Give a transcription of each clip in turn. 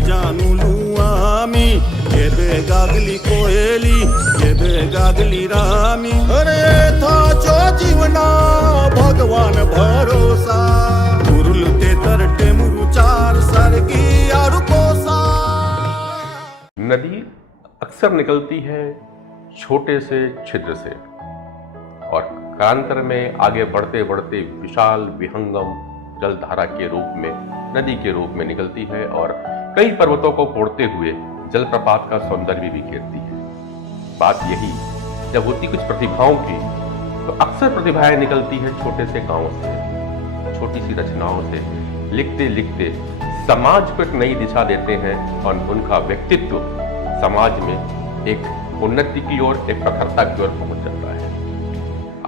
जानु लुआमी ये बेगागली कोयली ये बेगागली रामी अरे था जो जीवना भगवान भरोसा गुरुल ते तरटे मुरुचार सरगी और कोसा। नदी अक्सर निकलती है छोटे से छिद्र से और कालांतर में आगे बढ़ते बढ़ते विशाल विहंगम जलधारा के रूप में नदी के रूप में निकलती है और कई पर्वतों को फोड़ते हुए जलप्रपात का सौंदर्य भी बिखेरती है। बात यही जब होती कुछ प्रतिभाओं की तो अक्सर प्रतिभाएं निकलती है छोटे से गांव से, छोटी सी रचनाओं से, लिखते लिखते समाज को एक नई दिशा देते हैं और उनका व्यक्तित्व समाज में एक उन्नति की ओर, एक प्रखरता की ओर पहुंच जाता है।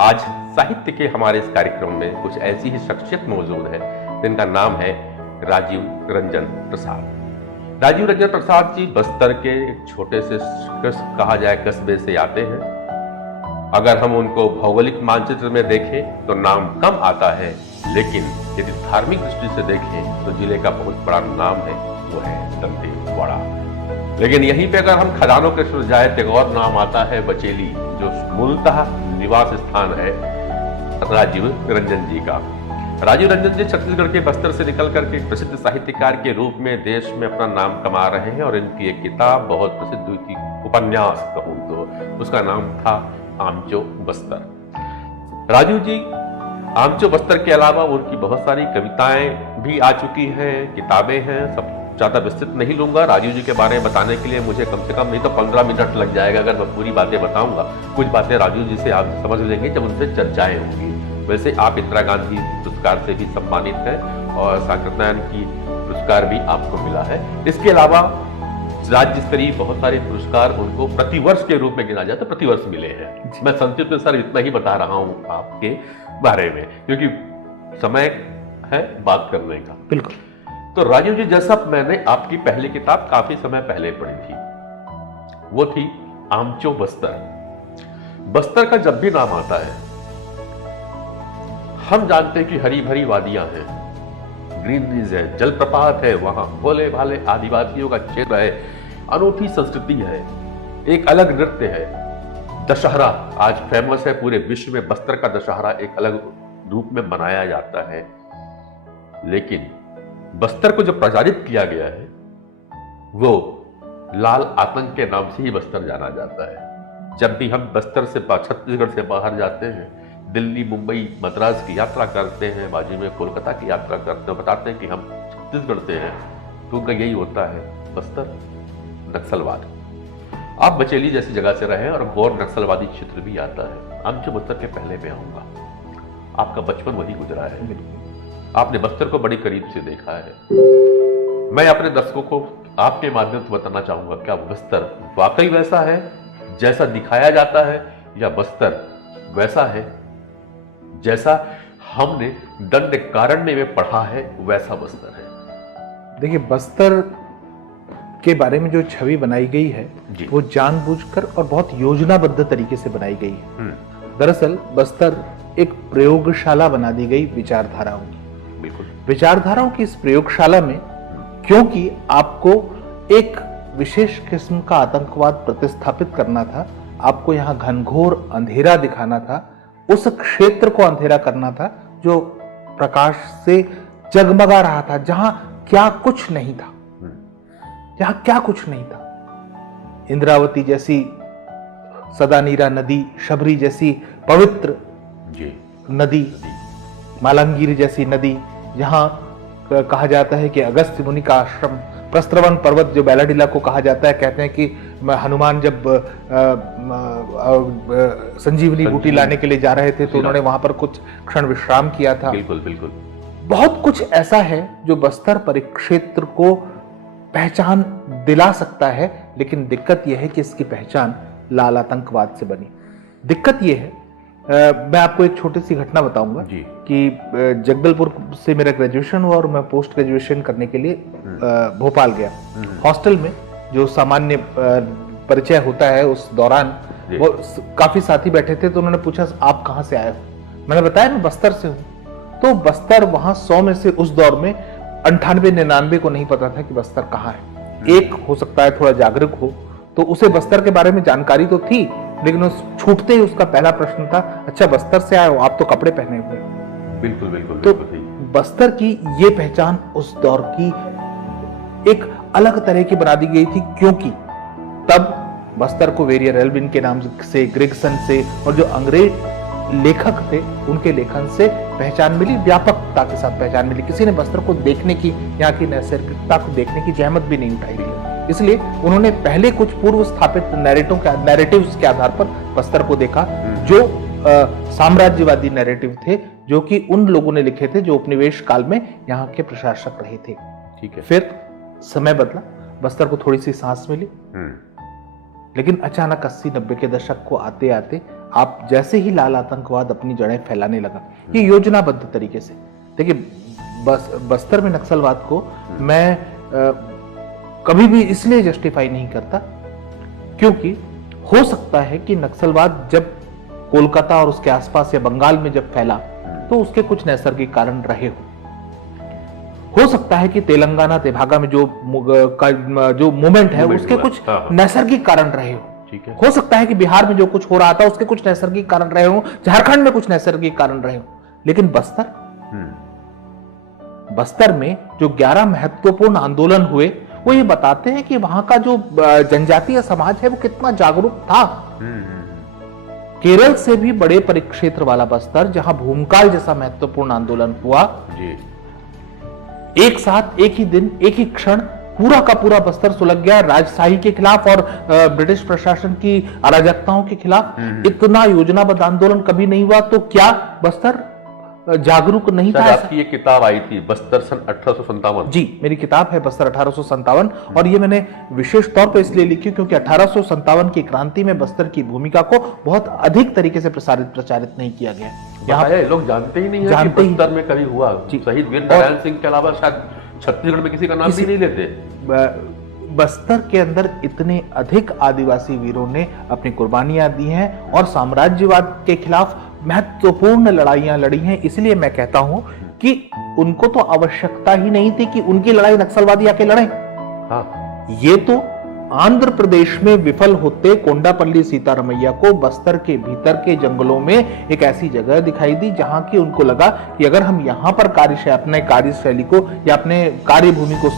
आज साहित्य के हमारे इस कार्यक्रम में कुछ ऐसी ही शख्सियत मौजूद है जिनका नाम है राजीव रंजन प्रसाद। राजीव रंजन प्रसाद जी बस्तर के एक छोटे से कहा जाए कस्बे से आते हैं। अगर हम उनको भौगोलिक मानचित्र में देखें तो नाम कम आता है, लेकिन यदि धार्मिक दृष्टि से देखें तो जिले का बहुत बड़ा नाम है, वो है दंतेवाड़ा। लेकिन यहीं पे अगर हम खदानों के शुरू जाए तो एक और नाम आता है बचेली, जो मूलतः निवास स्थान है राजीव रंजन जी का। राजीव रंजन जी छत्तीसगढ़ के बस्तर से निकल करके एक प्रसिद्ध साहित्यकार के रूप में देश में अपना नाम कमा रहे हैं और इनकी एक किताब बहुत प्रसिद्ध हुई थी, उपन्यास कहूं तो उसका नाम था आमचो बस्तर। राजीव जी आमचो बस्तर के अलावा उनकी बहुत सारी कविताएं भी आ चुकी हैं, किताबें हैं, सब ज्यादा विस्तृत नहीं लूंगा। राजीव जी के बारे में बताने के लिए मुझे कम से कम नहीं तो 15 मिनट लग जाएगा अगर मैं पूरी बातें बताऊंगा। कुछ बातें राजीव जी से आप समझ लेंगे जब उनसे चर्चाएं होंगी। वैसे आप इंदिरा गांधी पुरस्कार से भी सम्मानित हैं और साकरनारायण की पुरस्कार भी आपको मिला है। इसके अलावा राज्य स्तरीय बहुत सारे पुरस्कार उनको प्रतिवर्ष के रूप में गिना जाए तो प्रतिवर्ष मिले हैं। मैं संक्षिप्त में सर इतना ही बता रहा हूं आपके बारे में क्योंकि समय है बात करने का। बिल्कुल। तो राजीव जी, जैसा मैंने आपकी पहली किताब काफी समय पहले पढ़ी थी, वो थी आमचो बस्तर। बस्तर का जब भी नाम आता है हम जानते हैं कि हरी भरी वादियां हैं, ग्रीनरीज है, जलप्रपात है, वहां भोले भाले आदिवासियों का क्षेत्र है, अनूठी संस्कृति है, एक अलग नृत्य है। दशहरा आज फेमस है पूरे विश्व में, बस्तर का दशहरा एक अलग रूप में मनाया जाता है। लेकिन बस्तर को जो प्रचारित किया गया है वो लाल आतंक के नाम से ही बस्तर जाना जाता है। जब भी हम बस्तर से छत्तीसगढ़ से बाहर जाते हैं, दिल्ली, मुंबई, मद्रास की यात्रा करते हैं, बाजू में कोलकाता की यात्रा करते हैं, बताते हैं कि हम छत्तीसगढ़ से हैं, तो उनका यही होता है बस्तर नक्सलवाद। आप बचेली जैसी जगह से रहे और गौर नक्सलवादी क्षेत्र भी आता है। आमचो बस्तर के पहले में आऊंगा। आपका बचपन वही गुजरा है, आपने बस्तर को बड़ी करीब से देखा है। मैं अपने दर्शकों को आपके माध्यम से बताना चाहूंगा, क्या बस्तर वाकई वैसा है जैसा दिखाया जाता है, या बस्तर वैसा है जैसा हमने दंडकारण्य में पढ़ा है वैसा बस्तर है? देखिए, बस्तर के बारे में जो छवि बनाई गई है वो जानबूझकर और बहुत योजनाबद्ध तरीके से बनाई गई है। दरअसल बस्तर एक प्रयोगशाला बना दी गई विचारधाराओं की। बिल्कुल। विचारधाराओं की इस प्रयोगशाला में क्योंकि आपको एक विशेष किस्म का आतंकवाद प्रतिस्थापित करना था, आपको यहाँ घनघोर अंधेरा दिखाना था, उस क्षेत्र को अंधेरा करना था जो प्रकाश से जगमगा रहा था, जहां क्या कुछ नहीं था, जहां क्या कुछ नहीं था। इंद्रावती जैसी सदानीरा नदी, शबरी जैसी पवित्र नदी, मालंगीर जैसी नदी, जहां कहा जाता है कि अगस्त्य मुनि का आश्रम, प्रस्त्रवन पर्वत जो बैलाडीला को कहा जाता है, कहते हैं कि हनुमान जब संजीवनी बूटी लाने के लिए जा रहे थे तो उन्होंने वहां पर कुछ क्षण विश्राम किया था। बिल्कुल बिल्कुल। बहुत कुछ ऐसा है जो बस्तर परिक्षेत्र को पहचान दिला सकता है, लेकिन दिक्कत यह है कि इसकी पहचान लाल आतंकवाद से बनी। दिक्कत यह है, मैं आपको एक छोटी सी घटना बताऊंगा कि जगदलपुर से मेरा ग्रेजुएशन हुआ और मैं पोस्ट ग्रेजुएशन करने के लिए भोपाल गया। हॉस्टल में जो सामान्य परिचय होता है उस दौरान वो काफी साथी बैठे थे, तो उन्होंने पूछा आप कहाँ से आए हो? मैंने बताया मैं बस्तर से हूँ। तो बस्तर वहां 100 में से उस दौर में 98-99 को नहीं पता था कि बस्तर कहाँ है। एक हो सकता है थोड़ा जागरूक हो, तो उसे बस्तर के बारे में जानकारी तो थी, लेकिन उस छूटते ही उसका पहला प्रश्न था, अच्छा बस्तर से आए हो, आप तो कपड़े पहने हुए। बिल्कुल बिल्कुल तो बिल्कुल सही। बस्तर की ये पहचान उस दौर की एक अलग तरह की बना दी गई थी, क्योंकि तब बस्तर को वेरियर एल्विन के नाम से, ग्रिगसन से और जो अंग्रेज लेखक थे उनके लेखन से पहचान मिली, व्यापकता के साथ पहचान मिली। किसी ने बस्तर को देखने की, यहाँ की नैसर्गिकता को देखने की जहमत भी नहीं उठाई थी। इसलिए उन्होंने पहले कुछ पूर्व स्थापित नैरेटिव्स के आधार पर बस्तर को देखा, जो साम्राज्यवादी नैरेटिव थे, जो कि उन लोगों ने लिखे थे जो उपनिवेश काल में यहाँ के प्रशासक रहे थे। ठीक है। फिर समय बदला, बस्तर को थोड़ी सी सांस मिली, लेकिन अचानक 80-90 के दशक को आते आते आप जैसे ही लाल आतंकवाद अपनी जड़ें फैलाने लगा, ये योजनाबद्ध तरीके से, देखिए बस्तर में नक्सलवाद को मैं कभी भी इसलिए जस्टिफाई नहीं करता क्योंकि हो सकता है कि नक्सलवाद जब कोलकाता और उसके आसपास या बंगाल में जब फैला तो उसके कुछ नैसर्गिक कारण रहे हो सकता है कि तेलंगाना तेभागा में जो मूवमेंट है उसके कुछ नैसर्गिक कारण रहे हो सकता है कि बिहार में जो कुछ हो रहा था उसके कुछ नैसर्गिक कारण रहे हो, झारखंड में कुछ नैसर्गिक कारण रहे हो, लेकिन बस्तर में जो 11 महत्वपूर्ण आंदोलन हुए वो ये बताते हैं कि वहां का जो जनजातीय समाज है वो कितना जागरूक था। केरल से भी बड़े परिक्षेत्र वाला बस्तर, जहां भूमकाल जैसा महत्वपूर्ण आंदोलन हुआ, एक साथ एक ही दिन एक ही क्षण पूरा का पूरा बस्तर सुलग गया राजशाही के खिलाफ और ब्रिटिश प्रशासन की अराजकताओं के खिलाफ। इतना योजनाबद्ध आंदोलन कभी नहीं हुआ, तो क्या बस्तर जागरूक नहीं था? आपकी ये किताब आई थी बस्तर सन 1857। जी, मेरी किताब है बस्तर 1857, और ये मैंने विशेष तौर पर इसलिए लिखी क्योंकि 1857 की क्रांति में बस्तर की भूमिका को बहुत अधिक तरीके से प्रचारित नहीं किया गया। यहाँ लोग जानते ही नहीं है कि बस्तर में कभी हुआ। शहीद वीर नारायण सिंह के अलावा शायद छत्तीसगढ़ में किसी का नाम भी नहीं लेते। बस्तर के अंदर इतने अधिक आदिवासी वीरों ने अपनी कुर्बानियां दी हैं और साम्राज्यवाद के खिलाफ महत्वपूर्ण लड़ाइयां लड़ी हैं। इसलिए मैं कहता हूं कि उनको तो आवश्यकता ही नहीं थी कि उनकी लड़ाई नक्सलवादी आके लड़े। ये तो आंध्र प्रदेश में विफल होते कोंडापल्ली सीतारमैया को बस्तर के भीतर के जंगलों में एक ऐसी जगह दिखाई दी जहां की उनको लगा कि अगर हम यहां पर अपने कार्यशैली को या अपने कार्यभूमि को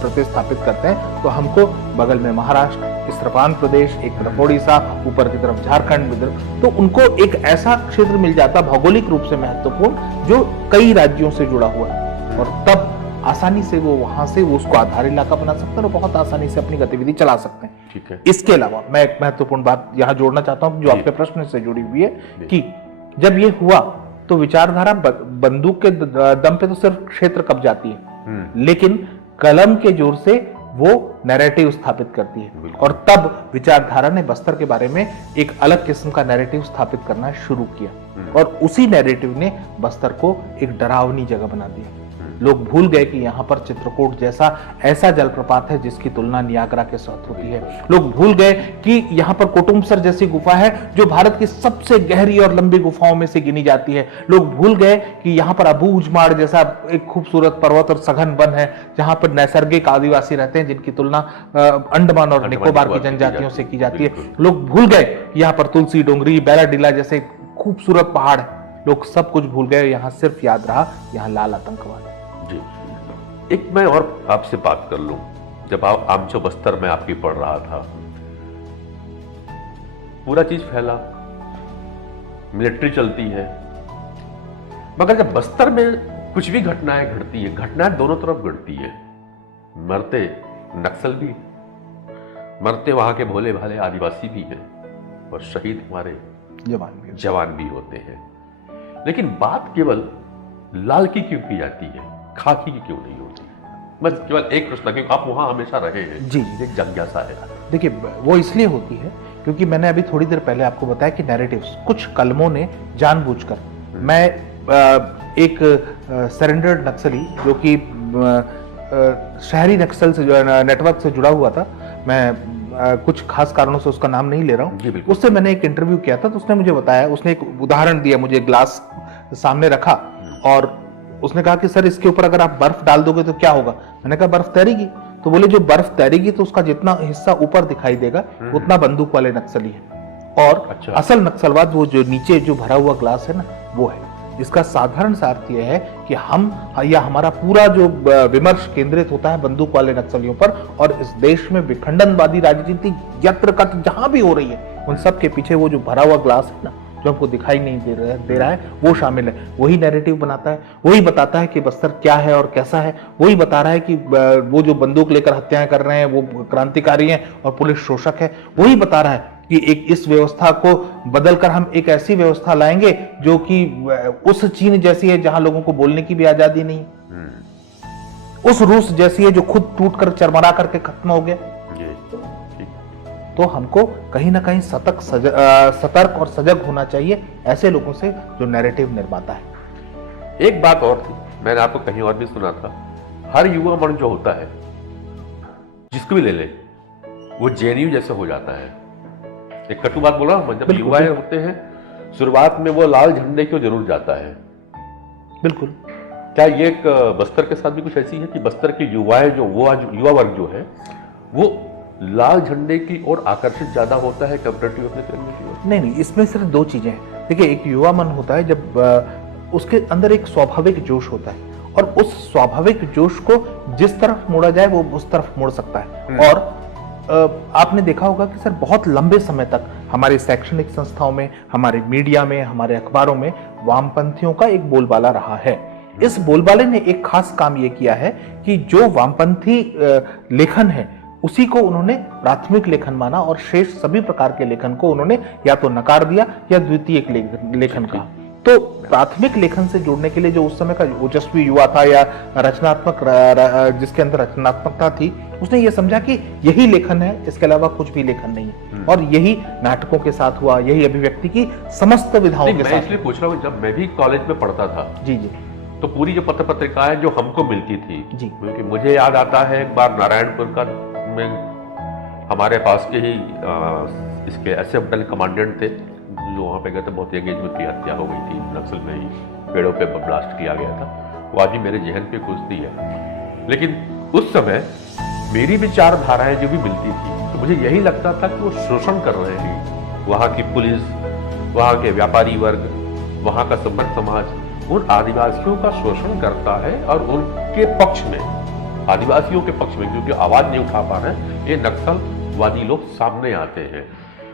प्रतिस्थापित करते हैं तो हमको बगल में महाराष्ट्र, इस तरफ आंध्र प्रदेश, एक तरफ ओडिशा, ऊपर की तरफ झारखंड, तो उनको एक ऐसा क्षेत्र मिल जाता भौगोलिक रूप से महत्वपूर्ण जो कई राज्यों से जुड़ा हुआ है, और तब आसानी से वो वहां से वो उसको आधार इलाका बना सकते हैं और बहुत आसानी से अपनी गतिविधि चला सकते हैं। ठीक है। इसके अलावा मैं एक महत्वपूर्ण बात यहां जोड़ना चाहता हूं जो आपके प्रश्न से जुड़ी हुई है कि जब ये हुआ तो विचारधारा बंदूक के दम पे तो सिर्फ क्षेत्र कब जाती है, लेकिन कलम के जोर से वो नैरेटिव स्थापित करती है, और तब विचारधारा ने बस्तर के बारे में एक अलग किस्म का नैरेटिव स्थापित करना शुरू किया, और उसी नैरेटिव ने बस्तर को एक डरावनी जगह बना दिया। लोग भूल गए कि यहाँ पर चित्रकूट जैसा ऐसा जलप्रपात है जिसकी तुलना नियाग्रा के साथ होती है। लोग भूल गए कि यहाँ पर कुटुम्बसर जैसी गुफा है जो भारत की सबसे गहरी और लंबी गुफाओं में से गिनी जाती है। लोग भूल गए कि यहाँ पर अबूझमाड़ जैसा एक खूबसूरत पर्वत और सघन वन है जहाँ पर नैसर्गिक आदिवासी रहते हैं जिनकी तुलना अंडमान और निकोबार की जनजातियों से की जाती है। लोग भूल गए कि यहाँ पर तुलसी डोंगरी, बैलाडीला जैसे खूबसूरत पहाड़ है। लोग सब कुछ भूल गए, यहाँ सिर्फ याद रहा यहाँ लाल आतंकवाद। जी, एक मैं और आपसे बात कर लूं, जब आप आमचो बस्तर में आपकी पढ़ रहा था, पूरा चीज फैला, मिलिट्री चलती है, मगर जब बस्तर में कुछ भी घटनाएं घटती है, घटनाएं दोनों तरफ घटती है, मरते नक्सल भी, मरते वहां के भोले भाले आदिवासी भी हैं, और शहीद हमारे जवान भी होते हैं। लेकिन बात केवल लाल की क्यों की जाती है, खाकी की क्यों नहीं होती? बस केवल एक प्रश्न, क्योंकि आप वहां हमेशा रहे हैं। जी, एक जिज्ञासा है। देखिए, वो इसलिए होती है क्योंकि मैंने अभी थोड़ी देर पहले आपको बताया कि नैरेटिव्स, कुछ कलमों ने जानबूझकर, मैं एक सरेंडर्ड नक्सली जो कि शहरी नक्सल से नेटवर्क से जुड़ा हुआ था, मैं कुछ खास कारणों से उसका नाम नहीं ले रहा हूँ, उससे मैंने एक इंटरव्यू किया था, तो उसने मुझे बताया, उसने एक उदाहरण दिया, मुझे ग्लास सामने रखा और उसने कहा कि सर इसके ऊपर अगर आप बर्फ डाल दोगे तो क्या होगा? मैंने कहा बर्फ तैरेगी। तो बोले जो बर्फ तैरेगी तो उसका जितना हिस्सा ऊपर दिखाई देगा उतना बंदूक वाले नक्सली है, और अच्छा। असल नक्सलवाद वो जो नीचे जो भरा हुआ ग्लास है ना वो है। इसका साधारण सा अर्थ यह है कि हम या हमारा पूरा जो विमर्श केंद्रित होता है बंदूक वाले नक्सलियों पर, और इस देश में विखंडनवादी राजनीति यत्र कत्र जहां भी हो रही है उन सब के पीछे वो जो भरा हुआ ग्लास है ना जो हमको दिखाई नहीं दे रहा है वो शामिल है। वही नैरेटिव बनाता है, वही बताता है कि बस्तर क्या है और कैसा है, वही बता रहा है कि वो जो बंदूक लेकर हत्याएं कर रहे हैं वो क्रांतिकारी हैं और पुलिस शोषक है, वही बता रहा है कि एक इस व्यवस्था को बदलकर हम एक ऐसी व्यवस्था लाएंगे जो कि उस चीन जैसी है जहां लोगों को बोलने की भी आजादी नहीं, उस रूस जैसी है जो खुद टूट कर चरमरा करके खत्म हो गया। तो हमको कहीं ना कहीं सतर्क और सजग होना चाहिए ऐसे लोगों से जो नैरेटिव निर्माता है। एक बात और थी, मैंने आपको कहीं और भी सुना था, हर युवा मन जो होता है जिसको भी ले ले वो जेएनयू जैसे हो जाता है। एक कटु बात बोला, जब युवाएं होते हैं शुरुआत में वो लाल झंडे क्यों जरूर जाता है। बिल्कुल। क्या ये एक बस्तर के साथ भी कुछ ऐसी है कि बस्तर की युवाएं जो वो आज युवा वर्ग जो है वो लाल झंडे की ओर आकर्षित ज्यादा होता है कंपैरेटिव अपने तिरंगे की ओर? नहीं, इसमें सिर्फ दो चीजें हैं। देखिए, एक युवा मन होता है जब उसके अंदर एक स्वाभाविक जोश होता है, और उस स्वाभाविक जोश को जिस तरफ मोड़ा जाए वो उस तरफ मोड़ सकता है। और आपने देखा होगा कि सर बहुत लंबे समय तक हमारी शैक्षणिक संस्थाओं में, हमारे मीडिया में, हमारे अखबारों में वामपंथियों का एक बोलबाला रहा है। इस बोलबाले ने एक खास काम यह किया है कि जो वामपंथी लेखन है उसी को उन्होंने प्राथमिक लेखन माना, और शेष सभी प्रकार के लेखन को उन्होंने या तो नकार दिया या द्वितीयक लेखन कहा। तो प्राथमिक लेखन से जुड़ने के लिए जो उस समय का ओजस्वी युवा था या रचनात्मक जिसके अंदर रचनात्मकता थी, उसने ये समझा कि यही लेखन है, इसके अलावा कुछ भी लेखन नहीं है। और यही नाटकों के साथ हुआ, यही अभिव्यक्ति की समस्त विधाओं के साथ। मैं इसलिए पूछ रहा हूँ, जब मैं भी कॉलेज में पढ़ता था जी जी, तो पूरी जो पत्र पत्रिकाएं जो हमको मिलती थी जी, क्योंकि मुझे याद आता है एक बार नारायणपुर का में हमारे पास के ही इसके एसएफ दल कमांडेंट थे जो वहाँ पे गए थे, बहुत यंग एज में उनकी हत्या हो गई थी, नक्सल में ही पेड़ों पे ब्लास्ट किया गया था। वो आज भी मेरे जहन पे घुसती है। लेकिन उस समय मेरी विचारधाराएं जो भी मिलती थी तो मुझे यही लगता था कि वो शोषण कर रहे हैं वहाँ की पुलिस, वहाँ के व्यापारी वर्ग, वहाँ का संबंध समाज उन आदिवासियों का शोषण करता है, और उनके पक्ष में, आदिवासियों के पक्ष में क्योंकि आवाज नहीं उठा पा रहे हैं, ये नक्सलवादी लोग सामने आते हैं।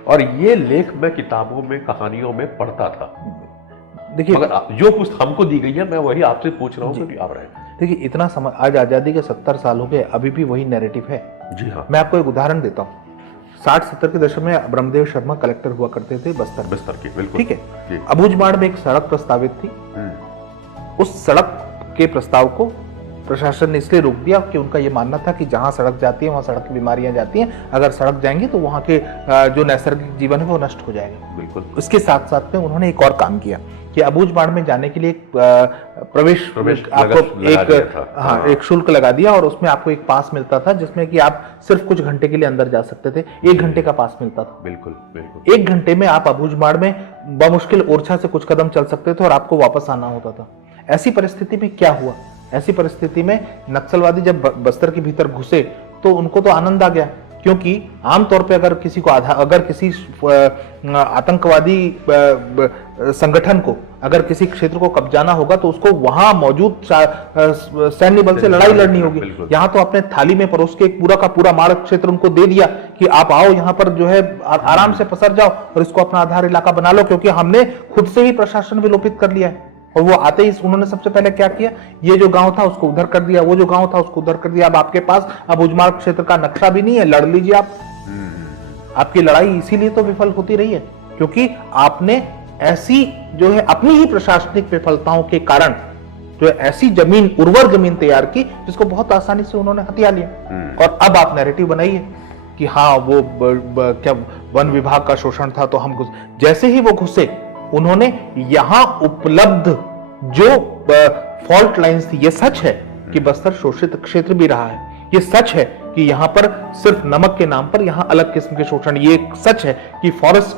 और ये लेख मैं किताबों में, कहानियों में पढ़ता था। देखिए, मगर जो कुछ हमको दी गई है मैं वही आपसे पूछ रहा हूँ कि आप रहे। देखिए, इतना समय, आज आजादी के 70 साल हो गए, अभी भी वही नैरेटिव है। जी हाँ। मैं आपको एक उदाहरण देता हूँ। 60-70 के दशक में ब्रह्मदेव शर्मा कलेक्टर हुआ करते थे बस्तर की, बिल्कुल ठीक है। अबूझमाड़ में एक सड़क प्रस्तावित थी। उस सड़क के प्रस्ताव को प्रशासन ने इसलिए रोक दिया कि उनका यह मानना था कि जहां सड़क जाती है वहां सड़क की बीमारियां जाती हैं, अगर सड़क जाएंगी तो वहां के जो नैसर्गिक जीवन है वो नष्ट हो जाएगा। बिल्कुल। इसके साथ साथ में उन्होंने एक और काम किया कि अबूझमाड़ में जाने के लिए एक प्रवेश आपको एक शुल्क लगा दिया, और उसमें आपको एक पास मिलता था जिसमें कि आप सिर्फ कुछ घंटे के लिए अंदर जा सकते थे। 1 घंटे का पास मिलता था। बिल्कुल बिल्कुल। 1 घंटे में आप अबूझमाड़ में बमुश्किल ओरछा से कुछ कदम चल सकते थे और आपको वापस आना होता था। ऐसी परिस्थिति में क्या हुआ? ऐसी परिस्थिति में नक्सलवादी जब बस्तर के भीतर घुसे तो उनको तो आनंद आ गया, क्योंकि आमतौर पे अगर किसी आतंकवादी संगठन को अगर किसी क्षेत्र को कब्जाना होगा तो उसको वहां मौजूद सैन्य बल से लड़ाई लड़नी होगी। यहाँ तो अपने थाली में परोस के एक पूरा का पूरा माड़ क्षेत्र उनको दे दिया कि आप आओ यहाँ पर जो है आराम से पसर जाओ और इसको अपना आधार इलाका बना लो, क्योंकि हमने खुद से ही प्रशासन विलोपित कर लिया है। और वो आते ही उन्होंने सबसे पहले क्या किया, ये जो गांव था उसको उधर कर दिया, वो जो गांव था उसको उधर कर दिया। अब आपके पास अबूझमाड़ क्षेत्र का नक्शा भी नहीं है, लड़ लीजिए आप। आपकी लड़ाई इसीलिए तो विफल होती रही है क्योंकि आपने ऐसी जो है अपनी ही प्रशासनिक विफलताओं के कारण जो ऐसी जमीन, उर्वर जमीन तैयार की जिसको बहुत आसानी से उन्होंने हथिया लिया। और अब आप नैरेटिव बनाइए कि हाँ वो क्या वन विभाग का शोषण था तो हम जैसे ही वो घुसे उन्होंने यहां उपलब्ध जो फॉल्ट लाइंस थी, ये सच है कि बस्तर शोषित क्षेत्र भी रहा है, ये सच है कि यहां पर सिर्फ नमक के नाम पर यहां अलग किस्म के शोषण, ये सच है कि फॉरेस्ट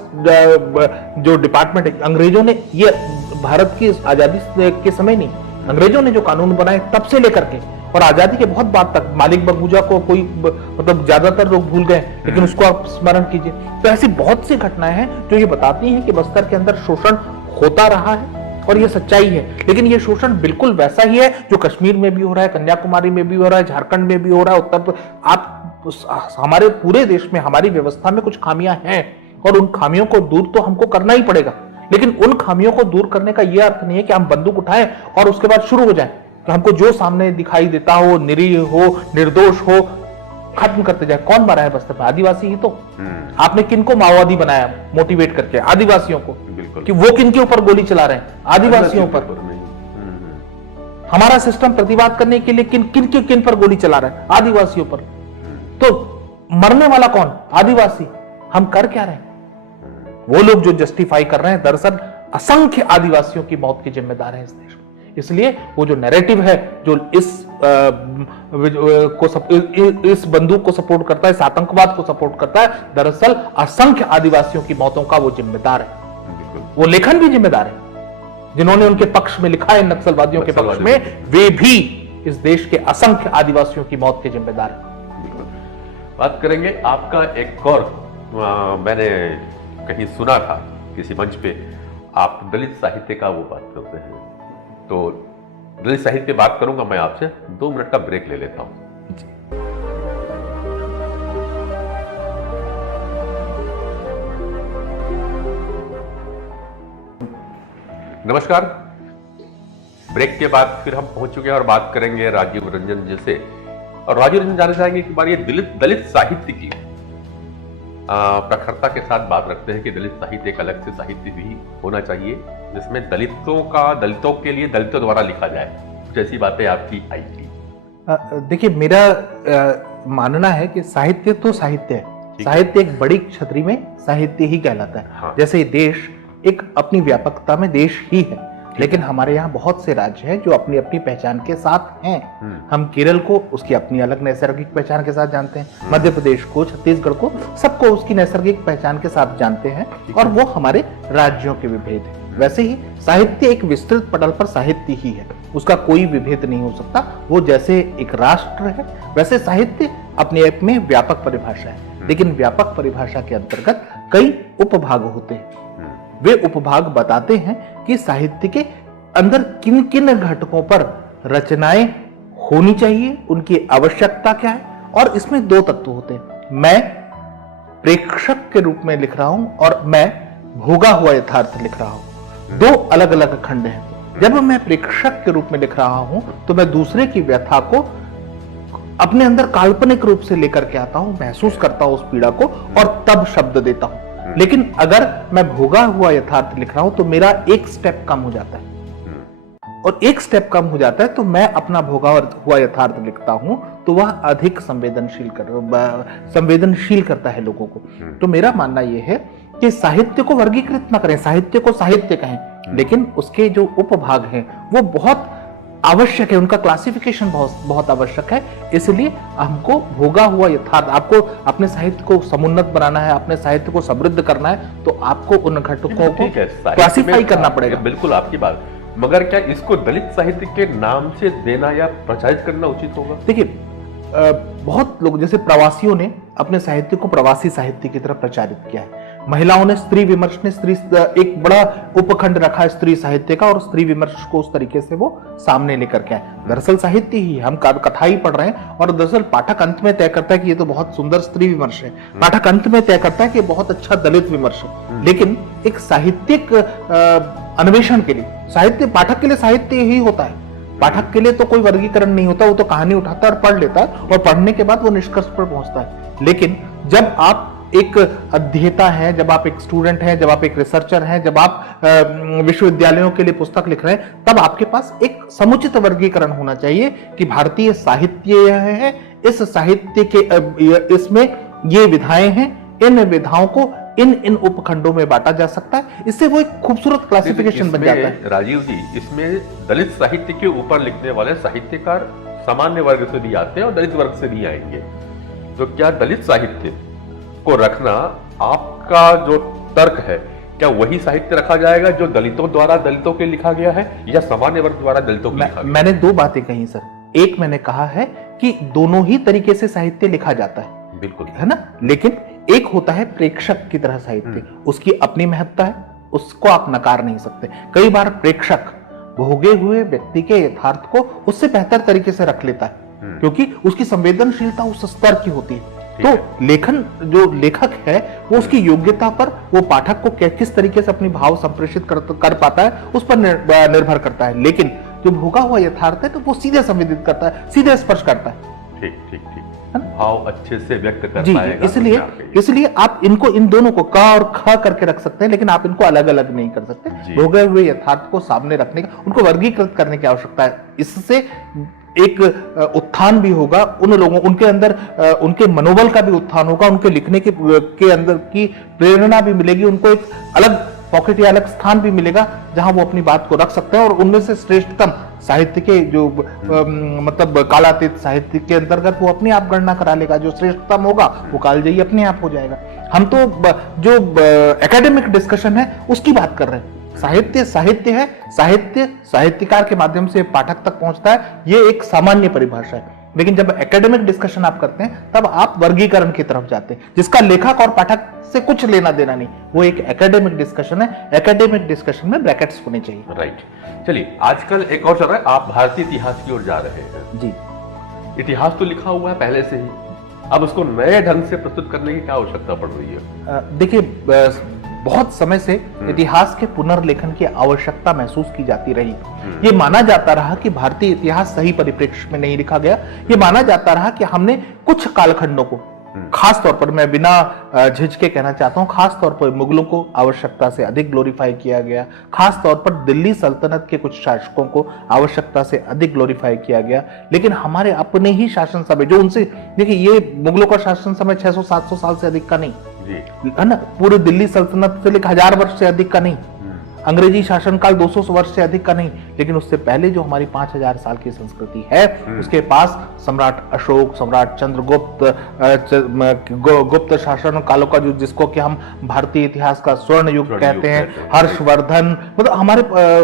जो डिपार्टमेंट है, अंग्रेजों ने, ये भारत की आजादी के समय नहीं, अंग्रेजों ने जो कानून बनाए तब से लेकर के और आजादी के बहुत बाद तक मालिक बगबूजा को कोई मतलब ज्यादातर लोग भूल गए, लेकिन उसको आप स्मरण कीजिए। तो ऐसी बहुत सी घटनाएं हैं जो ये बताती हैं कि बस्तर के अंदर शोषण होता रहा है और ये सच्चाई है। लेकिन ये शोषण बिल्कुल वैसा ही है जो कश्मीर में भी हो रहा है, कन्याकुमारी में भी हो रहा है, झारखंड में भी हो रहा है, उत्तर आप हमारे पूरे देश में हमारी व्यवस्था में कुछ खामियां हैं और उन खामियों को दूर तो हमको करना ही पड़ेगा। लेकिन उन खामियों को दूर करने का यह अर्थ नहीं है कि हम बंदूक उठाएं और उसके बाद शुरू हो जाएं कि हमको जो सामने दिखाई देता हो, निरीह हो, निर्दोष हो, खत्म करते जाए। कौन मारा है बस्तर में? आदिवासी ही तो। आपने किनको माओवादी बनाया मोटिवेट करके? आदिवासियों को। कि वो किनके ऊपर गोली चला रहे हैं? आदिवासियों पर। हमारा सिस्टम प्रतिवाद करने के लिए किन पर गोली चला रहा है? आदिवासियों पर। तो मरने वाला कौन? आदिवासी। हम कर क्या रहे हैं? वो लोग जो जस्टिफाई कर रहे हैं दरअसल असंख्य आदिवासियों की मौत के जिम्मेदार हैं इस देश में। इसलिए वो जो नैरेटिव है जो इस बंदूक को सपोर्ट करता है, इस आतंकवाद को सपोर्ट करता है, दरअसल असंख्य आदिवासियों की मौतों का वो जिम्मेदार है। वो लेखन भी जिम्मेदार है। जिन्होंने उनके पक्ष में लिखा है, नक्सलवादियों के पक्ष में, वे भी इस देश के असंख्य आदिवासियों की मौत के जिम्मेदार हैं। बात करेंगे आपका एक और मैंने कहीं सुना था किसी मंच पे, आप दलित साहित्य का वो बात करते हैं। तो दलित साहित्य पे बात करूंगा मैं आपसे, 2 मिनट का ब्रेक ले लेता हूं। नमस्कार। ब्रेक के बाद फिर हम पहुंच चुके हैं और बात करेंगे राजीव रंजन जी से। और राजीव रंजन जानना चाहेंगे कि बार ये दलित साहित्य की प्रखरता के साथ बात रखते हैं कि दलित साहित्य एक अलग से साहित्य भी होना चाहिए जिसमें दलितों के लिए दलितों द्वारा लिखा जाए। कुछ ऐसी बातें आपकी आई थी? देखिए, मेरा मानना है कि साहित्य तो साहित्य है। साहित्य एक बड़ी छतरी में साहित्य ही कहलाता है। हाँ। जैसे देश एक अपनी व्यापकता में देश ही है, लेकिन हमारे यहाँ बहुत से राज्य हैं जो अपनी अपनी पहचान के साथ हैं। हम केरल को उसकी अपनी अलग नैसर्गिक पहचान के साथ जानते हैं, मध्य प्रदेश को, छत्तीसगढ़ को, सबको उसकी नैसर्गिक पहचान के साथ जानते हैं और वो हमारे राज्यों के विभेद है। वैसे ही साहित्य एक विस्तृत पटल पर साहित्य ही है, उसका कोई विभेद नहीं हो सकता। वो जैसे एक राष्ट्र है वैसे साहित्य अपने आप में व्यापक परिभाषा है, लेकिन व्यापक परिभाषा के अंतर्गत कई उपभाग होते हैं। वे उपभाग बताते हैं कि साहित्य के अंदर किन किन घटकों पर रचनाएं होनी चाहिए, उनकी आवश्यकता क्या है। और इसमें 2 तत्व होते हैं, मैं प्रेक्षक के रूप में लिख रहा हूं और मैं भोगा हुआ यथार्थ लिख रहा हूं। 2 अलग अलग खंड हैं। जब मैं प्रेक्षक के रूप में लिख रहा हूं तो मैं दूसरे की व्यथा को अपने अंदर काल्पनिक रूप से लेकर के आता हूं, महसूस करता हूं उस पीड़ा को और तब शब्द देता हूं। लेकिन अगर मैं भोगा हुआ यथार्थ लिख रहा हूं तो मेरा एक स्टेप कम हो जाता है, और एक स्टेप कम हो जाता है तो मैं अपना भोगा हुआ यथार्थ लिखता हूं तो वह अधिक संवेदनशील करता है लोगों को। तो मेरा मानना यह है कि साहित्य को वर्गीकृत न करें, साहित्य को साहित्य कहें, लेकिन उसके जो उपभाग हैं वो बहुत आवश्यक है, उनका क्लासिफिकेशन बहुत आवश्यक है। इसलिए हमको भोगा हुआ यथार्थ, आपको अपने साहित्य को समुन्नत बनाना है, अपने साहित्य को समृद्ध करना है, तो आपको उन घटकों को क्लासिफाई करना पड़ेगा। बिल्कुल आपकी बात, मगर क्या इसको दलित साहित्य के नाम से देना या प्रचारित करना उचित होगा? देखिए, बहुत लोग जैसे प्रवासियों ने अपने साहित्य को प्रवासी साहित्य की तरफ प्रचारित किया है। महिलाओं ने स्त्री विमर्श ने एक बड़ा उपखंड रखा है स्त्री साहित्य का, और स्त्री विमर्श को उस तरीके से वो सामने लेकर के आए। दरअसल साहित्य ही, हम कथा ही पढ़ रहे हैं और दरअसल पाठक अंत में तय करता है कि ये तो बहुत सुंदर स्त्री विमर्श है, पाठक अंत में तय करता है कि बहुत अच्छा दलित विमर्श है। लेकिन एक साहित्यिक अन्वेषण के लिए साहित्य, पाठक के लिए साहित्य ही होता है। पाठक के लिए तो कोई वर्गीकरण नहीं होता, वो तो कहानी उठाता है और पढ़ लेता है, और पढ़ने के बाद वो निष्कर्ष पर पहुंचता है। लेकिन जब आप एक अध्येता है, जब आप एक स्टूडेंट हैं, जब आप एक रिसर्चर हैं, जब आप विश्वविद्यालयों के लिए पुस्तक लिख रहे हैं, तब आपके पास एक समुचित वर्गीकरण होना चाहिए कि भारतीय साहित्य है, इस साहित्य के इसमें ये विधाएं हैं, इन विधाओं को इन उपखंडों में बांटा जा सकता है। इससे वो एक खूबसूरत क्लासिफिकेशन बन जाता है। राजीव जी, इसमें दलित साहित्य के ऊपर लिखने वाले साहित्यकार सामान्य वर्ग से भी आते हैं और दलित वर्ग से भी आएंगे। तो क्या दलित साहित्य को रखना, आपका जो तर्क है, क्या वही साहित्य रखा जाएगा जो दलितों द्वारा दलितों के लिखा गया है, या सामान्य वर्ग द्वारा दलितों के लिखा गया? मैंने 2 बातें कही सर। एक मैंने कहा है कि दोनों ही तरीके से साहित्य लिखा जाता है, बिल्कुल, है ना, लेकिन एक होता है प्रेक्षक की तरह साहित्य, उसकी अपनी महत्ता है, उसको आप नकार नहीं सकते। कई बार प्रेक्षक भोगे हुए व्यक्ति के यथार्थ को उससे बेहतर तरीके से रख लेता है, क्योंकि उसकी संवेदनशीलता उस स्तर की होती है। तो लेखन, जो लेखक है वो उसकी योग्यता पर, वो पाठक को किस तरीके से अपनी भाव संप्रेषित कर पाता है उस पर निर्भर करता है। लेकिन जो भोगा हुआ यथार्थ है तो वो सीधे संवेदित करता है, सीधे स्पर्श करता है। ठीक ठीक ठीक, भाव अच्छे से व्यक्त कर जी, पाएगा। इसलिए आप इनको, इन दोनों को क और ख करके रख सकते हैं, लेकिन आप इनको अलग अलग नहीं कर सकते। भोगे हुए यथार्थ को सामने रखने का, उनको वर्गीकृत करने की आवश्यकता है। इससे एक उत्थान भी होगा उन लोगों, उनके अंदर उनके मनोबल का भी उत्थान होगा, उनके लिखने के अंदर की प्रेरणा भी मिलेगी, उनको एक अलग पॉकेट या अलग स्थान भी मिलेगा जहां वो अपनी बात को रख सकते हैं। और उनमें से श्रेष्ठतम साहित्य के जो मतलब कालातीत साहित्य के अंतर्गत वो अपने आप गणना करा लेगा। जो श्रेष्ठतम होगा वो कालजयी अपने आप हो जाएगा। हम तो जो एकेडमिक डिस्कशन है उसकी बात कर रहे हैं। साहित्य साहित्य है, साहित्य साहित्यकार के माध्यम से पाठक तक पहुंचता है, ये एक सामान्य परिभाषा है। लेकिन जब एकेडमिक डिस्कशन आप करते हैं तब आप वर्गीकरण की तरफ जाते हैं, जिसका लेखक और पाठक से कुछ लेना देना नहीं, वो एक एकेडमिक डिस्कशन है। एकेडमिक डिस्कशन में ब्रैकेट्स होने चाहिए। राइट, चलिए आजकल एक और चल रहा है, आप भारतीय इतिहास की ओर जा रहे हैं। जी, इतिहास तो लिखा हुआ है पहले से ही, अब उसको नए ढंग से प्रस्तुत करने की क्या आवश्यकता पड़ रही है? देखिए, बहुत समय से इतिहास के पुनर्लेखन की आवश्यकता महसूस की जाती रही। ये माना जाता रहा कि भारतीय इतिहास सही परिप्रेक्ष्य में नहीं लिखा गया। ये माना जाता रहा कि हमने कुछ कालखंडों को, खास तौर पर मैं बिना झिझके कहना चाहता हूं, खास तौर पर मुगलों को आवश्यकता से अधिक ग्लोरीफाई किया गया। खास तौर पर दिल्ली सल्तनत के कुछ शासकों को आवश्यकता से अधिक ग्लोरीफाई किया गया। लेकिन हमारे अपने ही शासन समय, जो उनसे, देखिए ये मुगलों का शासन समय 600-700 साल से अधिक का नहीं है ना, पूरे दिल्ली सल्तनत से लेकर 1000 वर्ष से अधिक का नहीं, अंग्रेजी शासनकाल 200 वर्ष से अधिक का नहीं, लेकिन उससे पहले जो हमारी 5000 साल की संस्कृति है, उसके पास सम्राट अशोक, सम्राट चंद्रगुप्त, गुप्त शासन कालों का जो, जिसको कि हम भारतीय इतिहास का स्वर्ण युग कहते हैं, हर्षवर्धन, मतलब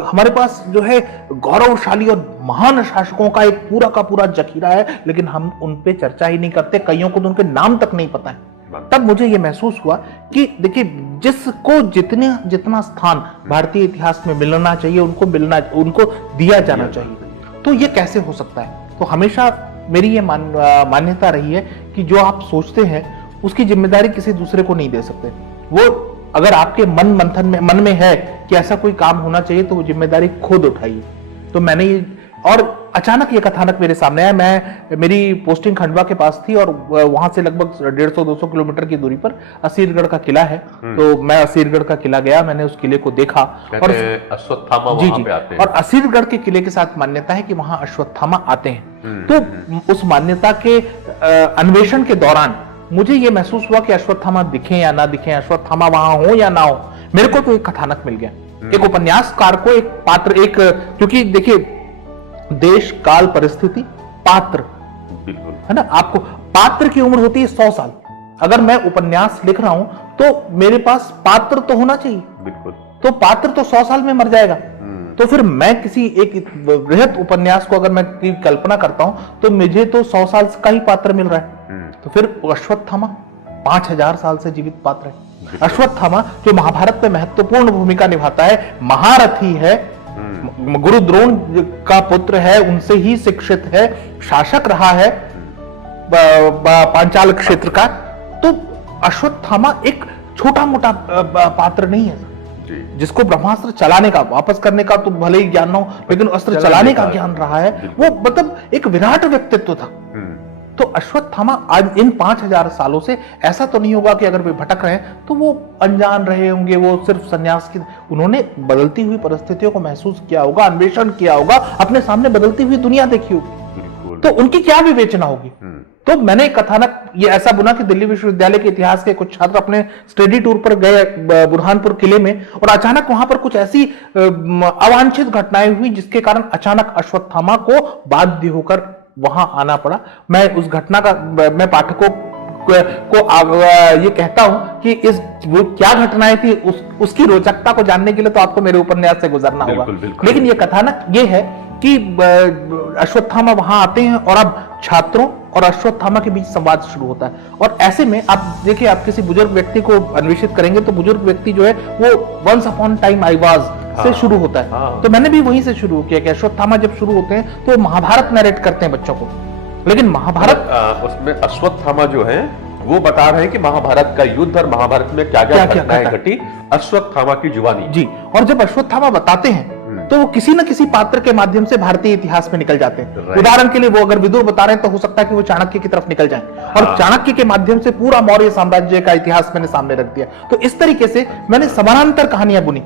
हमारे पास जो है गौरवशाली और महान शासकों का एक पूरा का पूरा जखीरा है, लेकिन हम उन पे चर्चा ही नहीं करते। कईयों को तो उनके नाम तक नहीं पता है। तब मुझे यह महसूस हुआ कि देखिए, जिसको जितना स्थान भारतीय इतिहास में मिलना चाहिए उनको दिया जाना चाहिए। तो ये कैसे हो सकता है? तो हमेशा मेरी ये मान्यता रही है कि जो आप सोचते हैं उसकी जिम्मेदारी किसी दूसरे को नहीं दे सकते। वो अगर आपके मन में है कि ऐसा कोई काम होना चाहिए तो वो जिम्मेदारी खुद उठाइए। तो मैंने ये, और अचानक ये कथानक मेरे सामने आया। मेरी पोस्टिंग खंडवा के पास थी और वहां से लगभग 150-200 किलोमीटर की दूरी पर असीरगढ़ का किला है। तो मैं असीरगढ़ का किला गया, मैंने उस किले को देखा। और अश्वत्थामा वहां पे आते हैं। और असीरगढ़ के किले के साथ मान्यता है कि वहां अश्वत्थामा आते हैं। तो उस मान्यता के अन्वेषण के दौरान मुझे ये महसूस हुआ कि अश्वत्थामा दिखे या ना दिखे, अश्वत्थामा वहां हो या ना हो, मेरे को तो एक कथानक मिल गया। एक उपन्यासकार को एक पात्र, क्योंकि देखिए देश काल परिस्थिति पात्र, बिल्कुल है ना, आपको पात्र की उम्र होती है 100 साल। अगर मैं उपन्यास लिख रहा हूं तो मेरे पास पात्र तो होना चाहिए। बिल्कुल, तो पात्र तो 100 साल में मर जाएगा। तो फिर मैं किसी एक बृहत उपन्यास को अगर मैं कल्पना करता हूं तो मुझे तो 100 साल का ही पात्र मिल रहा है। तो फिर अश्वत्थामा 5000 साल से जीवित पात्र है। अश्वत्थामा जो महाभारत में महत्वपूर्ण भूमिका निभाता है, महारथी है, गुरु द्रोण का पुत्र है, उनसे ही शिक्षित है, शासक रहा है पांचाल क्षेत्र का। तो अश्वत्थामा एक छोटा मोटा पात्र नहीं है जिसको ब्रह्मास्त्र चलाने का, वापस करने का तो भले ही ज्ञान ना हो, लेकिन अस्त्र चलाने का ज्ञान रहा है। वो मतलब एक विराट व्यक्तित्व था। तो अश्वत्थामा आज इन 5000 सालों से ऐसा तो नहीं होगा कि अगर वे भटक रहे हैं तो वो अनजान रहे होंगे, वो सिर्फ सन्यास की, उन्होंने बदलती हुई परिस्थितियों को महसूस किया होगा, अन्वेषण किया होगा, अपने सामने बदलती हुई दुनिया देखी होगी। तो उनकी क्या विवेचना होगी? तो मैंने कथानक ये ऐसा बुना कि दिल्ली विश्वविद्यालय के इतिहास के कुछ छात्र अपने स्टडी टूर पर गए बुरहानपुर किले में, और अचानक वहां पर कुछ ऐसी अवांछित घटनाएं हुई जिसके कारण अचानक अश्वत्थामा को बाध्य होकर वहां आना पड़ा। मैं उस घटना का, मैं पाठकों को ये कहता हूं कि वो क्या घटनाएं थी उसकी रोचकता को जानने के लिए तो आपको मेरे उपन्यास से गुजरना होगा। बिल्कुल। लेकिन ये कथानक ये है कि अश्वत्थामा वहां आते हैं और अब छात्रों और अश्वत्थामा के बीच संवाद शुरू होता है। और ऐसे में आप देखिए, आप किसी बुजुर्ग व्यक्ति को अन्वेषित करेंगे तो बुजुर्ग व्यक्ति जो है वो once upon time I was से शुरू होता है। तो मैंने भी वहीं से शुरू किया कि अश्वत्थामा जब शुरू होते हैं तो महाभारत नरेट करते हैं बच्चों को, लेकिन महाभारत उसमें अश्वत्थामा जो है वो बता रहे हैं कि महाभारत का युद्ध और महाभारत में क्या क्या घटनाएं घटी अश्वत्थामा की जुबानी जी। और जब अश्वत्थामा बताते हैं तो वो किसी न किसी पात्र के माध्यम से भारतीय इतिहास में निकल जाते हैं। उदाहरण के लिए वो अगर विदुर बता रहे हैं तो हो सकता है कि वो चाणक्य की तरफ निकल जाएं, और चाणक्य के माध्यम से पूरा मौर्य साम्राज्य का इतिहास मैंने सामने रख दिया। तो इस तरीके से मैंने समानांतर कहानियां बुनी।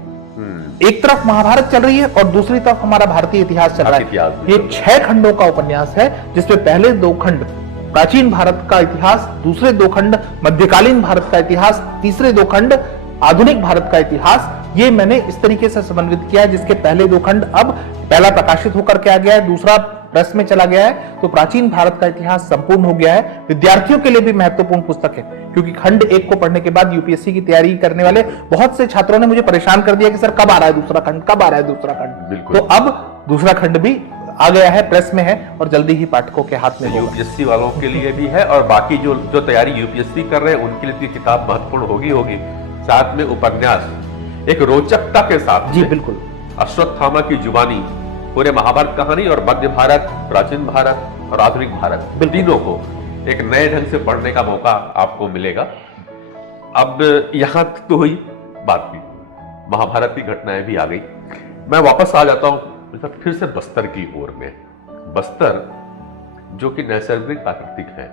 एक तरफ महाभारत चल रही है और दूसरी तरफ हमारा भारतीय इतिहास चल रहा है। ये 6 खंडों का उपन्यास है, जिसमें पहले 2 खंड प्राचीन भारत का इतिहास, दूसरे 2 खंड मध्यकालीन भारत का इतिहास, तीसरे 2 खंड आधुनिक भारत का इतिहास। ये मैंने इस तरीके से समन्वित किया है, जिसके पहले 2 खंड अब पहला प्रकाशित होकर के आ गया है, दूसरा प्रेस में चला गया है। तो प्राचीन भारत का इतिहास संपूर्ण हो गया है। विद्यार्थियों के लिए भी महत्वपूर्ण पुस्तक है, क्योंकि खंड 1 को पढ़ने के बाद यूपीएससी की तैयारी करने वाले बहुत से छात्रों ने मुझे परेशान कर दिया कि सर कब आ रहा है दूसरा खंड, कब आ रहा है दूसरा खंड। तो अब दूसरा खंड भी आ गया है, प्रेस में है और जल्दी ही पाठकों के हाथ में होगा। यूपीएससी वालों के लिए भी है और बाकी जो तैयारी यूपीएससी कर रहे हैं उनके लिए किताब महत्वपूर्ण होगी। साथ में उपन्यास एक रोचकता के साथ जी बिल्कुल, अश्वत्थामा की जुबानी, पूरे महाभारत कहानी और मध्य भारत, प्राचीन भारत और आधुनिक भारत, तीनों को एक नए ढंग से पढ़ने का मौका आपको मिलेगा। अब यहां तो हुई बात की, महाभारत की घटनाएं भी आ गई। मैं वापस आ जाता हूं फिर से बस्तर की ओर में। बस्तर जो कि नैसर्गिक प्राकृतिक है,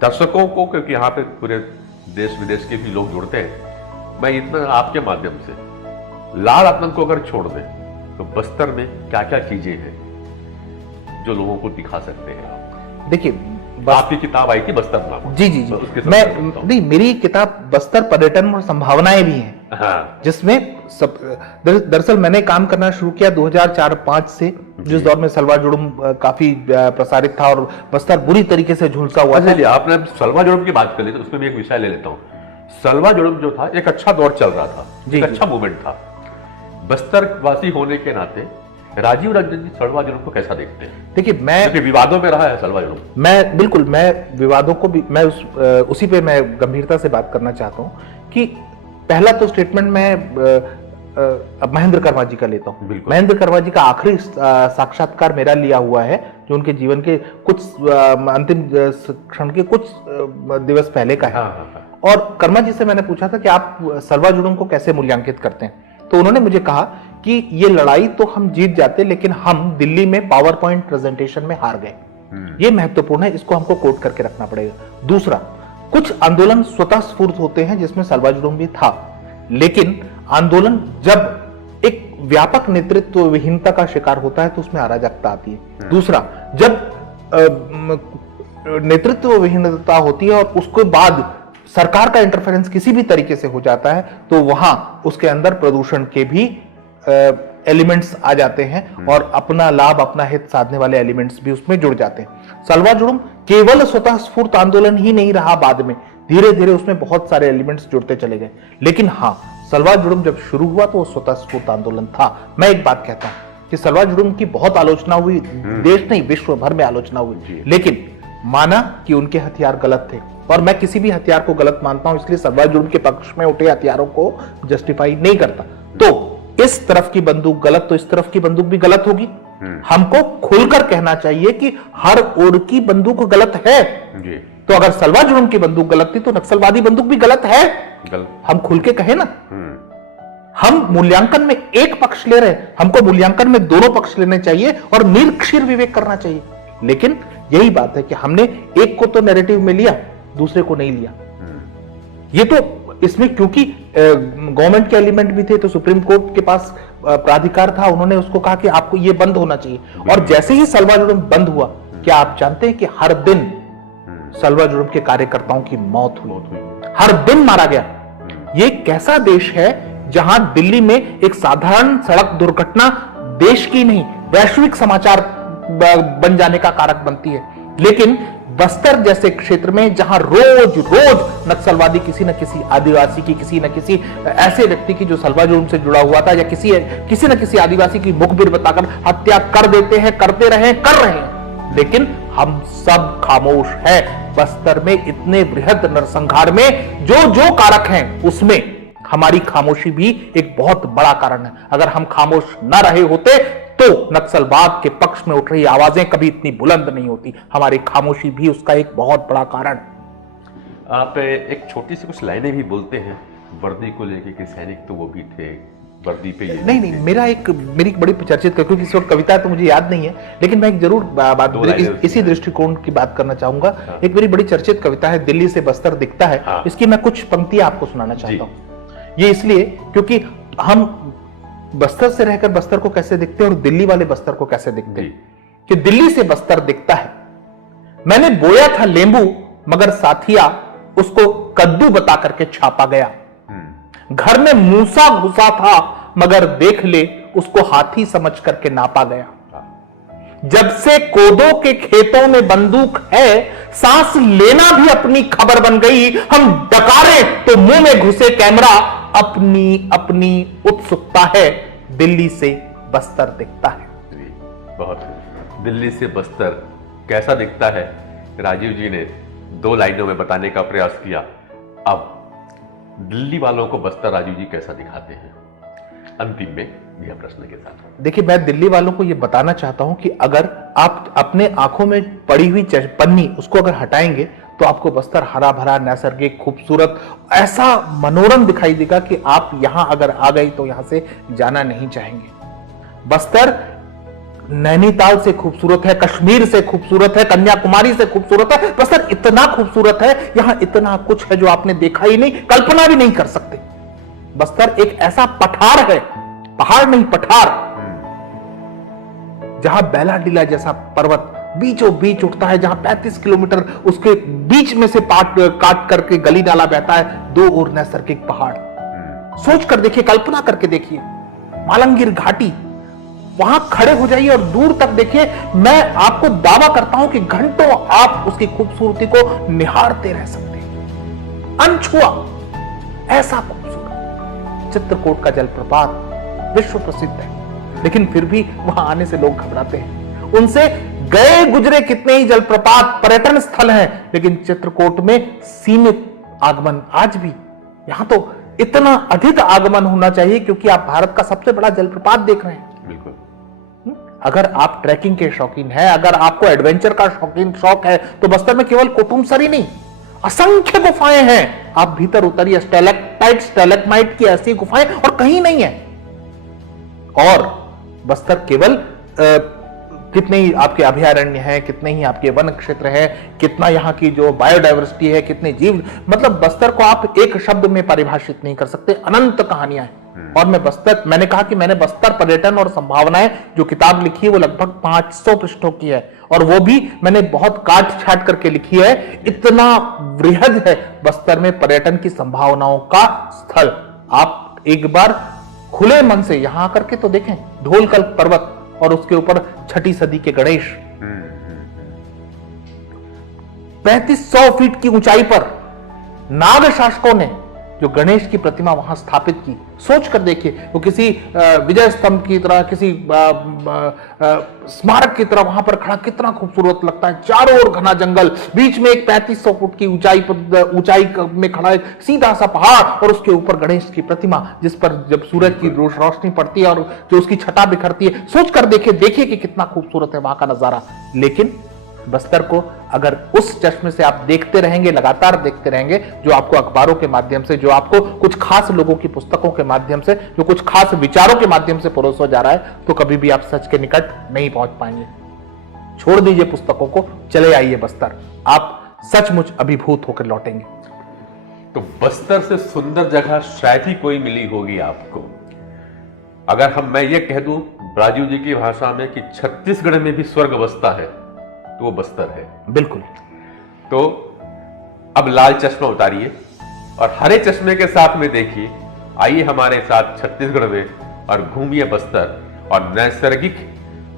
दर्शकों को, क्योंकि यहाँ पे पूरे देश विदेश के भी लोग जुड़ते हैं, मैं इतना आपके माध्यम से लाल आतंक को अगर छोड़ दें तो बस्तर में क्या क्या चीजें हैं जो लोगों को दिखा सकते हैं आप? देखिए, आपकी किताब आई थी बस्तर नाम। जी जी जी, मैं नहीं, मेरी किताब बस्तर पर्यटन और संभावनाएं भी हैं। हाँ। जिसमें सब दरअसल मैंने काम करना शुरू किया 2004-5 से, जिस दौर में सलवा जुड़ुम काफी प्रसारित था और बस्तर बुरी तरीके से झुलसा हुआ था। आपने सलवा जुड़ुम की बात कर ली तो उसमें भी एक विषय ले लेता हूँ। सलवा जुड़ुम जो था एक अच्छा दौर चल रहा था, एक अच्छा मूवमेंट था। बस्तर वासी होने के नाते राजीव रंजन जी सलवा जुड़ुम को कैसा देखते हैं? देखिए, मैं विवादों में रहा है सलवा जुड़ुम। मैं बिल्कुल, मैं विवादों को भी मैं उसी पे मैं गंभीरता से बात करना चाहता हूँ कि पहला तो स्टेटमेंट मैं महेंद्र कर्मा जी का लेता हूँ। महेंद्र कर्मा जी का आखिरी साक्षात्कार मेरा लिया हुआ है, जो उनके जीवन के कुछ अंतिम क्षण के कुछ दिवस पहले का है। और कर्मा जी से मैंने पूछा था कि आप सलवा जुड़ुम को कैसे मूल्यांकित करते हैं, तो उन्होंने मुझे कहा कि ये लड़ाई तो हम जीत जाते, लेकिन हम दिल्ली में पावर पॉइंट प्रेजेंटेशन में हार गए। ये महत्वपूर्ण है, इसको हमको कोट करके रखना पड़ेगा। दूसरा, कुछ आंदोलन स्वतः स्फूर्त होते हैं, जिसमें सलवा जुड़ुम भी था, लेकिन आंदोलन जब एक व्यापक नेतृत्व विहीनता का शिकार होता है तो उसमें अराजकता आती है। दूसरा, जब नेतृत्व विहीनता होती है और उसके बाद सरकार का इंटरफेरेंस किसी भी तरीके से हो जाता है, तो वहां उसके अंदर प्रदूषण के भी एलिमेंट्स आ जाते हैं और अपना लाभ, अपना हित साधने वाले एलिमेंट्स भी उसमें जुड़ जाते हैं। सलवा जुड़ुम केवल स्वतः स्फूर्त आंदोलन ही नहीं रहा, बाद में धीरे धीरे उसमें बहुत सारे एलिमेंट्स जुड़ते चले गए। लेकिन हाँ, सलवा जुड़ुम जब शुरू हुआ तो वो स्वतः स्फूर्त आंदोलन था। मैं एक बात कहता हूं कि सलवा जुड़ुम की बहुत आलोचना हुई, देश नहीं विश्व भर में आलोचना हुई, लेकिन माना कि उनके हथियार गलत थे, और मैं किसी भी हथियार को गलत मानता हूं, इसलिए सलवा जुड़ुम के पक्ष में उठे हथियारों को जस्टिफाई नहीं करता। तो इस तरफ की बंदूक गलत तो इस तरफ की बंदूक भी गलत होगी। हमको खुलकर कहना चाहिए कि हर ओर की बंदूक गलत है जी। तो अगर सलवा जुड़ुम की बंदूक गलत थी तो नक्सलवादी बंदूक भी गलत है, हम खुल के कहे ना। हम मूल्यांकन में एक पक्ष ले रहे हैं, हमको मूल्यांकन में दोनों पक्ष लेने चाहिए और निर्क्षीर विवेक करना चाहिए। लेकिन यही बात है कि हमने एक को तो नैरेटिव में लिया, दूसरे को नहीं लिया। ये तो इसमें क्योंकि गवर्नमेंट के एलिमेंट भी थे, तो सुप्रीम कोर्ट के पास प्राधिकार था, उन्होंने उसको कहा कि आपको ये बंद होना चाहिए। और जैसे ही सलवा जुड़ुम बंद हुआ, क्या आप जानते हैं कि हर दिन सलवा जुड़ुम के कार्यकर्ताओं की मौत हुई, हर दिन मारा गया। ये कैसा देश है जहां दिल्ली में एक साधारण सड़क दुर्घटना देश की नहीं वैश्विक समाचार बन जाने का कारक बनती है, लेकिन बस्तर जैसे क्षेत्र में जहां रोज रोज नक्सलवादी किसी न किसी आदिवासी की, किसी न किसी ऐसे व्यक्ति की जो सलवा जुर्म से जुड़ा हुआ था, या किसी न किसी आदिवासी की मुखबिर बताकर हत्या कर देते हैं, करते रहे, कर रहे हैं, लेकिन हम सब खामोश हैं। बस्तर में इतने बृहद नरसंहार में जो जो कारक हैं, उसमें हमारी खामोशी भी एक बहुत बड़ा कारण है। अगर हम खामोश न रहे होते तो नक्सलवाद के पक्ष में उठ रही आवाजें कभी इतनी बुलंद नहीं होती। हमारी खामोशी भी उसका एक बहुत बड़ा कारण। आप एक छोटी सी कुछ लाइनें भी बोलते हैं वर्दी को लेके कि सैनिक तो वो भी थे, वर्दी पे ये नहीं, मेरी बड़ी चर्चित, क्योंकि इस वक्त कविता तो मुझे याद नहीं है, लेकिन मैं एक जरूर बात इसी दृष्टिकोण की बात करना चाहूंगा। हाँ। एक मेरी बड़ी चर्चित कविता है, दिल्ली से बस्तर दिखता है। हाँ। इसकी मैं कुछ पंक्तियां आपको सुनाना चाहता हूं। ये इसलिए क्योंकि हम बस्तर से रहकर बस्तर को कैसे दिखते हैं और दिल्ली वाले बस्तर को कैसे दिखते हैं, कि दिल्ली से बस्तर दिखता है। मैंने बोया था लेंबू मगर साथिया उसको कद्दू बता करके छापा गया। घर में मूसा घुसा था मगर देख ले उसको हाथी समझ करके नापा गया। जब से कोदो के खेतों में बंदूक है, सांस लेना भी अपनी खबर बन गई। हम डकारे तो मुंह में घुसे कैमरा, अपनी अपनी उत्सुकता है, दिल्ली से बस्तर दिखता है। बहुत दिल्ली से बस्तर कैसा दिखता है, राजीव जी ने 2 लाइनों में बताने का प्रयास किया। अब दिल्ली वालों को बस्तर राजीव जी कैसा दिखाते हैं, अंतिम में यह प्रश्न के साथ। देखिए, मैं दिल्ली वालों को यह बताना चाहता हूं कि अगर आप अपने आंखों में पड़ी हुई पन्नी उसको अगर हटाएंगे तो आपको बस्तर हरा भरा, नैसर्गिक, खूबसूरत, ऐसा मनोरम दिखाई देगा कि आप यहां अगर आ गए तो यहां से जाना नहीं चाहेंगे। बस्तर नैनीताल से खूबसूरत है, कश्मीर से खूबसूरत है, कन्याकुमारी से खूबसूरत है। बस्तर इतना खूबसूरत है, यहां इतना कुछ है जो आपने देखा ही नहीं, कल्पना भी नहीं कर सकते। बस्तर एक ऐसा पठार है, पहाड़ नहीं पठार, जहां बैलाडीला जैसा पर्वत बीचों बीच उठता है, जहां 35 किलोमीटर उसके बीच में से काट करके गली नाला बहता है, 2 और नैसर्गिक पहाड़। सोच कर देखिए, कल्पना करके देखिए, मालंगीर घाटी, वहां खड़े हो जाइए और दूर तक देखिए। मैं आपको दावा करता हूं कि घंटों आप उसकी खूबसूरती को निहारते रह सकते हैं, अनछुआ, ऐसा खूबसूरत। चित्रकूट का जलप्रपात विश्व प्रसिद्ध है, लेकिन फिर भी वहां आने से लोग घबराते हैं। उनसे गए गुजरे कितने ही जलप्रपात, पर्यटन स्थल हैं, लेकिन चित्रकूट में सीमित आगमन आज भी। यहां तो इतना अधिक आगमन होना चाहिए क्योंकि आप भारत का सबसे बड़ा जलप्रपात देख रहे हैं। बिल्कुल। अगर आप ट्रैकिंग के शौकीन हैं, अगर आपको एडवेंचर का शौक है, तो बस्तर में केवल कुटुम्बसरी नहीं, असंख्य गुफाएं हैं। आप भीतर उतरिए, स्टैलेक्टाइट स्टैलेग्माइट की ऐसी गुफाएं और कहीं नहीं है। और बस्तर केवल कितने ही आपके अभयारण्य हैं, कितने ही आपके वन क्षेत्र हैं, कितना यहाँ की जो बायोडाइवर्सिटी है, कितने जीव, मतलब बस्तर को आप एक शब्द में परिभाषित नहीं कर सकते, अनंत कहानियां हैं। और मैंने कहा कि मैंने बस्तर पर्यटन और संभावनाएं जो किताब लिखी है वो लगभग 500 पृष्ठों की है, और वो भी मैंने बहुत काट छाट करके लिखी है। इतना वृहद है बस्तर में पर्यटन की संभावनाओं का स्थल। आप एक बार खुले मन से यहां आकर के तो देखें, ढोलकल पर्वत और उसके ऊपर 6ठी सदी के गणेश, 3500 फीट की ऊंचाई पर नाग शासकों ने जो गणेश की प्रतिमा वहां स्थापित की। सोच कर देखिए, वो किसी विजय स्तंभ की तरह, किसी स्मारक की तरह वहां पर खड़ा कितना खूबसूरत लगता है। चारों ओर घना जंगल, बीच में एक 3500 फुट की ऊंचाई में खड़ा एक सीधा सा पहाड़, और उसके ऊपर गणेश की प्रतिमा, जिस पर जब सूरज की रोशनी पड़ती है और जो उसकी छटा बिखरती है। सोच कर देखिए कि कितना खूबसूरत है वहां का नजारा। लेकिन बस्तर को अगर उस चश्मे से आप देखते रहेंगे, लगातार देखते रहेंगे, जो आपको अखबारों के माध्यम से, जो आपको कुछ खास लोगों की पुस्तकों के माध्यम से, जो कुछ खास विचारों के माध्यम से परोसा जा रहा है, तो कभी भी आप सच के निकट नहीं पहुंच पाएंगे। छोड़ दीजिए पुस्तकों को, चले आइए बस्तर, आप सचमुच अभिभूत होकर लौटेंगे। तो बस्तर से सुंदर जगह शायद ही कोई मिली होगी आपको। अगर मैं ये कह दूं राजीव जी की भाषा में कि छत्तीसगढ़ में भी स्वर्ग बसता है, तो वो बस्तर है। बिल्कुल। तो अब लाल चश्मा उतारिए और हरे चश्मे के साथ में देखिए, आइए हमारे साथ छत्तीसगढ़ में और घूमिए बस्तर और नैसर्गिक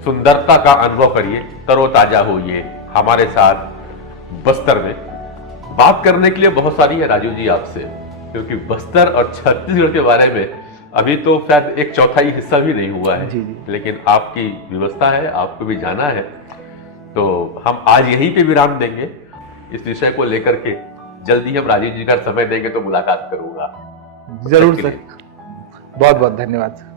सुंदरता का अनुभव करिए, तरोताजा होइए, हमारे साथ बस्तर में। बात करने के लिए बहुत सारी है राजू जी आपसे, क्योंकि बस्तर और छत्तीसगढ़ के बारे में अभी तो शायद एक चौथाई हिस्सा भी नहीं हुआ है। जी जी। लेकिन आपकी व्यवस्था है, आपको भी जाना है, तो हम आज यहीं पे विराम देंगे। इस विषय को लेकर के जल्दी हम राजीव जी का समय देंगे तो मुलाकात करूंगा। जरूर सर, बहुत बहुत धन्यवाद।